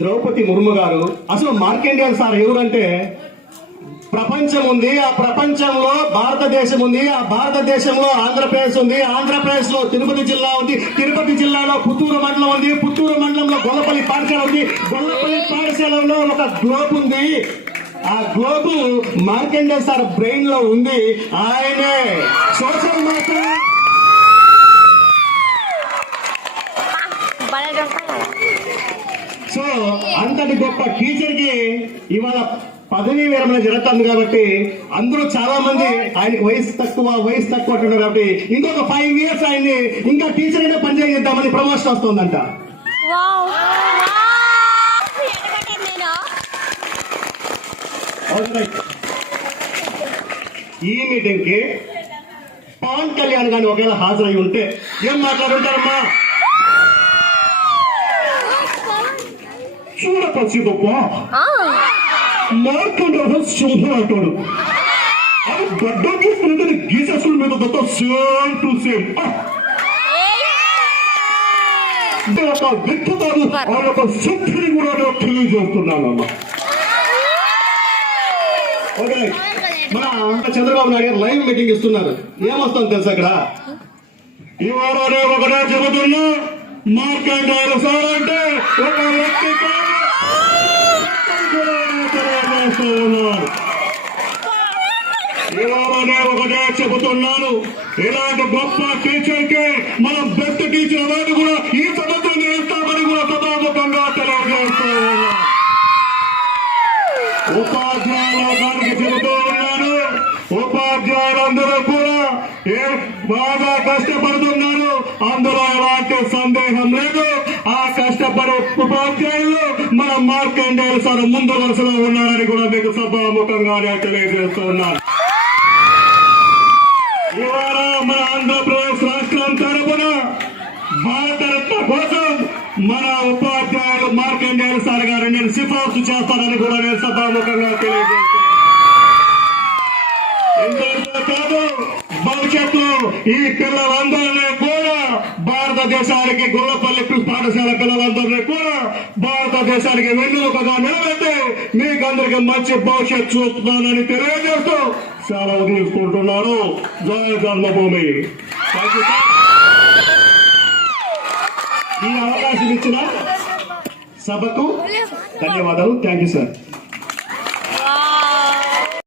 ద్రౌపది ముర్ము గారు అసలు మార్కెండియన్ సార్ ఎవరంటే ప్రపంచం ఉంది ఆ ప్రపంచంలో భారతదేశం ఉంది ఆ భారతదేశంలో ఆంధ్రప్రదేశ్ ఉంది ఆంధ్రప్రదేశ్లో తిరుపతి జిల్లా ఉంది తిరుపతి జిల్లాలో పుత్తూరు మండలం ఉంది పుత్తూరు మండలంలో గొల్లపల్లి పాఠశాల ఉంది గొల్లపల్లి పాఠశాలలో ఒక గ్లోబ్ ఉంది. ఆ గ్లోబ్ మార్కెండే సార్ బ్రెయిన్లో ఉంది. ఆయనే సోషల్ మాత్రం సో అంతటి గొప్ప టీచర్కి ఇవాళ పదవీ విరమణ జరుగుతుంది కాబట్టి అందరూ చాలా మంది ఆయన వయసు తక్కువ వయసు తక్కువ అంటున్నారు కాబట్టి ఇంకొక ఫైవ్ ఇయర్స్ ఆయన్ని ఇంకా టీచర్ అయినా పనిచేద్దామని ప్రమోషన్ వస్తుందంట. ఈ మీటింగ్కి పవన్ కళ్యాణ్ గాని ఒకవేళ హాజరై ఉంటే ఏం మాట్లాడుంటారమ్మా? ఆ, మార్కండ సింహం అంటాడు. అది గడ్డ గీసుకుంటే గీసేసుకుని మీద దత్త సేమ్ టు ఒక వ్యక్తిత్వాన్ని ఆ యొక్క శక్తిని కూడా నేను తెలియజేస్తున్నాను ఓకే. మన చంద్రబాబు నాయుడు గారు లైవ్ మీటింగ్ ఇస్తున్నారు. ఏమొస్తుంది తెలుసా ఇక్కడ? ఇవాళ ఒకటే చెబుతున్నా మార్కండాయలు సార్ అంటే ఒక వ్యక్తి కాదు. కూడా తెలియజేస్తూ ఉన్నాను ఒకటే చెబుతున్నాను. ఇలాంటి గొప్ప టీచర్కి మన బెస్ట్ టీచర్ అవార్డు కూడా ఈ సంవత్సరం ఇస్తామని కూడా సభాముఖంగా తెలియజేస్తూ ఉన్నాను. ఉపాధ్యాయుల చెబుతూ ఉన్నాను. ఉపాధ్యాయులందరూ కూడా ఏ బాగా కష్టపడుతున్నారు అందులో ఎలాంటి సందేహం లేదు. ఆ కష్టపడే ఉపాధ్యాయులు మన మార్కండేయులు సార్ ముందు వరుసలో ఉన్నారని కూడా మీకు సభాముఖంగా తెలియజేస్తున్నాను తెలియజేస్తూ ఉన్నాను ఇవాళ మన ఆంధ్రప్రదేశ్ రాష్ట్రం తరపున భారతరత్న కోసం మన ఉపాధ్యాయులు మార్కండేయ సార్ గారు నేను సిఫార్సు చేస్తానని కూడా నేను సభాముఖంగా తెలియజేస్తాను ఇంతటితో కాదు భవిష్యత్తులో ఈ పిల్లలందరినీ కూడా భారతదేశానికి గుల్లపల్లి పాఠశాల పిల్లలందరినీ కూడా భారతదేశానికి వెన్నుముకగా నిలబెట్టి మీకు మంచి భవిష్యత్తు చూస్తున్నానని తెలియజేస్తూ సెలవు తీసుకుంటున్నాను. జయ జన్మభూమి. ఈ అవకాశం ఇచ్చిన సభకు ధన్యవాదాలు. Thank you sir